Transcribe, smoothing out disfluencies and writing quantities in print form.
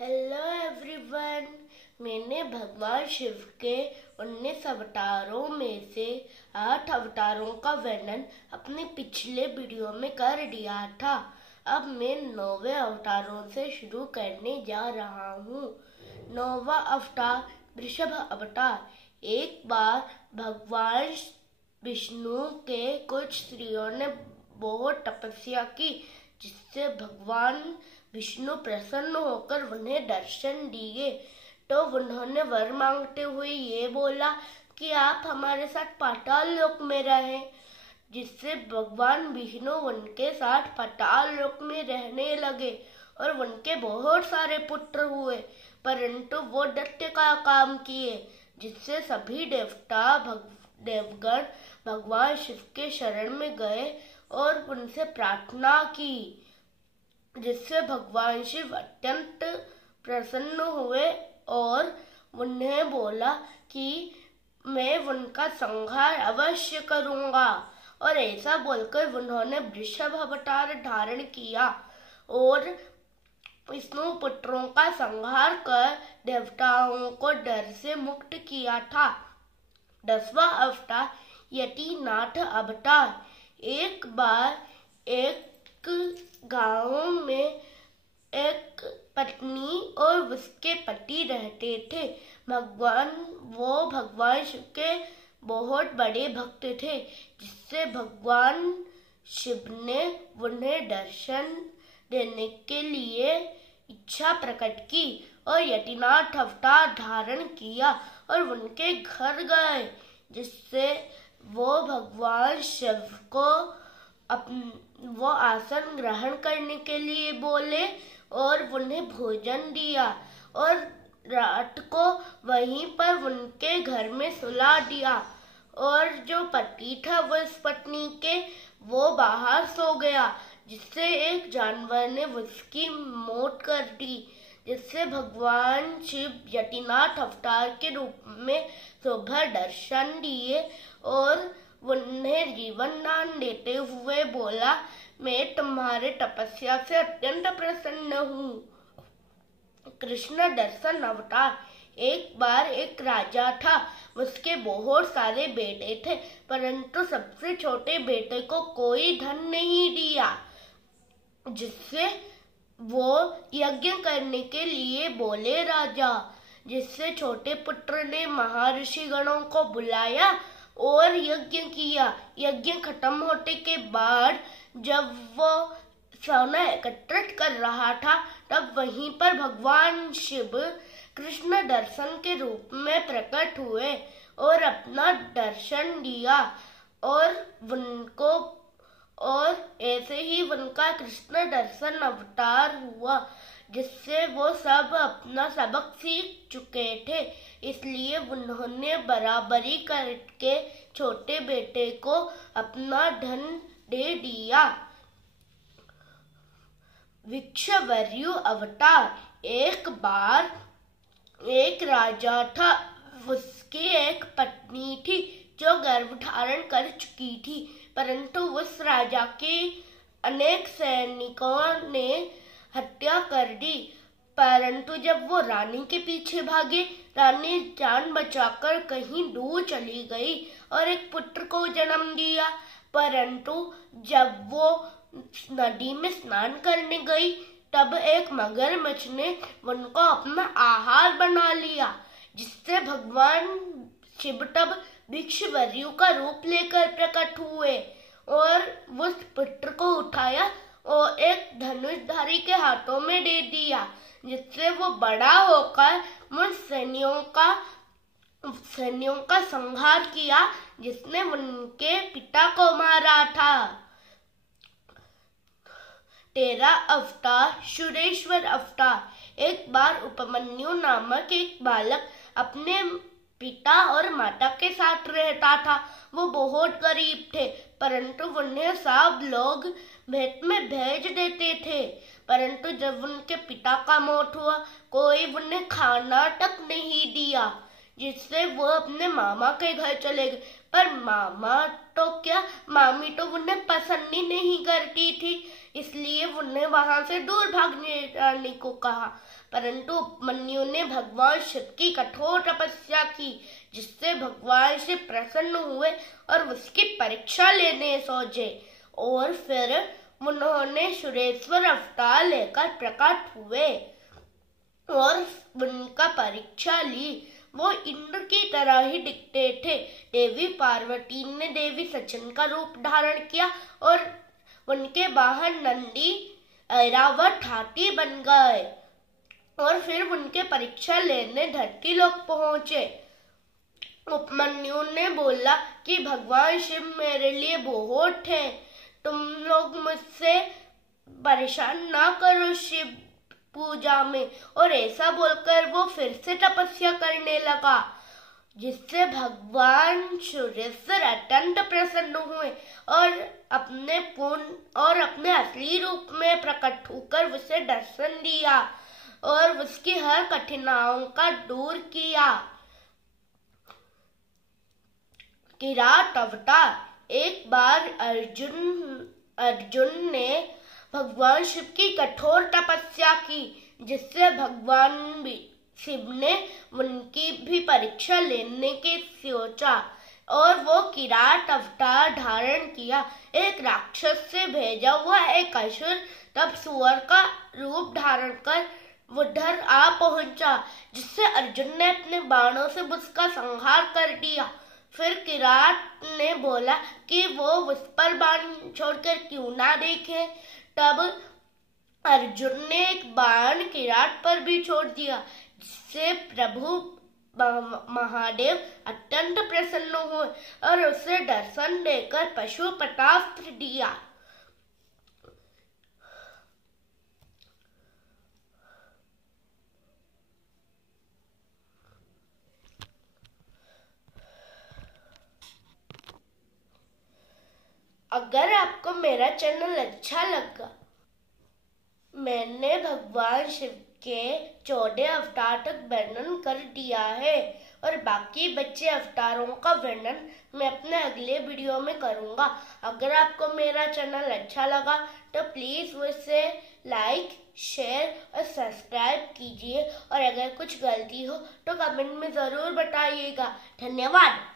Hello everyone. मैंने भगवान शिव के 19 अवतारों में से 8 अवतारों का वर्णन अपने पिछले वीडियो में कर दिया था। अब मैं 9वें अवतारों से शुरू करने जा रहा हूँ। 9वां अवतार वृषभ अवतार। एक बार भगवान विष्णु के कुछ स्त्रियों ने बहुत तपस्या की, जिससे भगवान विष्णु प्रसन्न होकर उन्हें दर्शन दिए। तो उन्होंने वर मांगते हुए ये बोला कि आप हमारे साथ पाताल लोक में रहें, जिससे भगवान विष्णु उनके साथ पाताल लोक में रहने लगे और उनके बहुत सारे पुत्र हुए। परंतु वो दैत्य का काम किए, जिससे सभी देवगण भगवान शिव के शरण में गए और उनसे प्रार्थना की, जिससे भगवान शिव अत्यंत प्रसन्न हुए और उन्हें बोला कि मैं उनका संहार अवश्य करूंगा। और ऐसा बोलकर उन्होंने वृषभ अवतार धारण किया और विष्णु पुत्रों का संहार कर देवताओं को डर से मुक्त किया था। 10वां अवतार यतिनाथ अवतार। एक बार एक गांव में एक पत्नी और उसके पति रहते थे। भगवान शिव के बहुत बड़े भक्त थे, जिससे भगवान शिव ने उन्हें दर्शन देने के लिए इच्छा प्रकट की और यतिनाथ अवतार धारण किया और उनके घर गए, जिससे वो भगवान शिव को वो आसन ग्रहण करने के लिए बोले और उन्हें भोजन दिया और रात को वहीं पर उनके घर में सुला दिया। और जो पति था वो इस पत्नी के वो बाहर सो गया, जिससे एक जानवर ने उसकी मौत कर दी, जिससे भगवान शिव यतिनाथ अवतार के रूप में सुबह दर्शन दिए और उन्हें जीवन दान देते हुए बोला, मैं तुम्हारे तपस्या से अत्यंत प्रसन्न हूँ। कृष्ण दर्शन अवतार। एक बार एक राजा था, उसके बहुत सारे बेटे थे, परंतु सबसे छोटे बेटे को कोई धन नहीं दिया, जिससे वो यज्ञ करने के लिए बोले राजा, जिससे छोटे पुत्र ने महर्षि गणों को बुलाया और यज्ञ किया। यज्ञ खत्म होने के बाद जब वो सोना एकत्रित कर रहा था, तब वहीं पर भगवान शिव कृष्ण दर्शन के रूप में प्रकट हुए और अपना दर्शन दिया और ऐसे ही उनका कृष्ण दर्शन अवतार हुआ, जिससे वो सब अपना सबक सीख चुके थे। इसलिए उन्होंने बराबरी करके छोटे बेटे को अपना धन दे दिया। वृक्षवरयु अवतार। एक बार एक राजा था, उसकी एक पत्नी थी जो गर्भ धारण कर चुकी थी, परंतु उस राजा के अनेक सैनिकों ने हत्या कर दी। परंतु जब वो रानी के पीछे भागे, रानी जान बचाकर कहीं दूर चली गई और एक पुत्र को जन्म दिया। परंतु जब वो नदी में स्नान करने गई, तब एक मगरमच्छ ने उनको अपना आहार बना लिया, जिससे भगवान शिव तब वृक्षवरयु का रूप लेकर प्रकट हुए और उस पुत्र को उठाया और एक धनुषधारी के हाथों में दे दिया, जिससे वो बड़ा होकर उन सैनियों का संहार किया, जिसने उनके पिता को मारा था। 13 अवतार शुरेश्वर अवतार। एक बार उपमन्यु नामक एक बालक अपने पिता और माता के साथ रहता था। वो बहुत गरीब थे, परंतु उन्हें सब लोग भेंट में भेज देते थे। परंतु जब उनके पिता का मौत हुआ, कोई उन्हें खाना तक नहीं दिया, जिससे वो अपने मामा के घर चले गए। पर मामी तो उन्हें पसंद ही नहीं करती थी, इसलिए उन्हें वहां से दूर भागने जाने को कहा। परंतु उपमन्यु ने भगवान शिव की कठोर तपस्या की, जिससे भगवान शिव प्रसन्न हुए और उसकी परीक्षा लेने सोचे। और फिर उन्होंने सुरेश्वर अवतार लेकर प्रकट हुए और उनका परीक्षा ली। वो इंद्र की तरह ही दिखते थे। देवी पार्वती ने देवी सचन का रूप धारण किया और उनके वाहन नंदी, ऐरावत हाथी बन गए और फिर उनके परीक्षा लेने धरती लोक पहुंचे। उपमन्यु ने बोला कि भगवान शिव मेरे लिए बहुत हैं, तुम लोग मुझसे परेशान ना करो शिव पूजा में। और ऐसा बोलकर वो फिर से तपस्या करने लगा, जिससे भगवान सुरेश्वर अत्यंत प्रसन्न हुए और अपने असली रूप में प्रकट होकर उसे दर्शन दिया और उसकी हर कठिनाइयों का दूर किया। किरात अवतार। एक बार अर्जुन ने भगवान शिव की कठोर तपस्या की, जिससे भगवान शिव ने उनकी भी परीक्षा लेने की सोचा और वो किरात अवतार धारण किया। एक राक्षस से भेजा हुआ एक असुर तब सुअर का रूप धारण कर उधर आ पहुंचा, जिससे अर्जुन ने अपने बाणों से उसका संहार कर दिया। फिर किरात ने बोला कि वो उस पर बाण छोड़कर क्यों ना देखे। तब अर्जुन ने एक बाण किरात पर भी छोड़ दिया, जिससे प्रभु महादेव अत्यंत प्रसन्न हुए और उसे दर्शन देकर पशुपतास्त्र दिया। अगर आपको मेरा चैनल अच्छा लगा, मैंने भगवान शिव के 14 अवतार तक वर्णन कर दिया है और बाकी बचे अवतारों का वर्णन मैं अपने अगले वीडियो में करूंगा। अगर आपको मेरा चैनल अच्छा लगा तो प्लीज उसे लाइक, शेयर और सब्सक्राइब कीजिए और अगर कुछ गलती हो तो कमेंट में जरूर बताइएगा। धन्यवाद।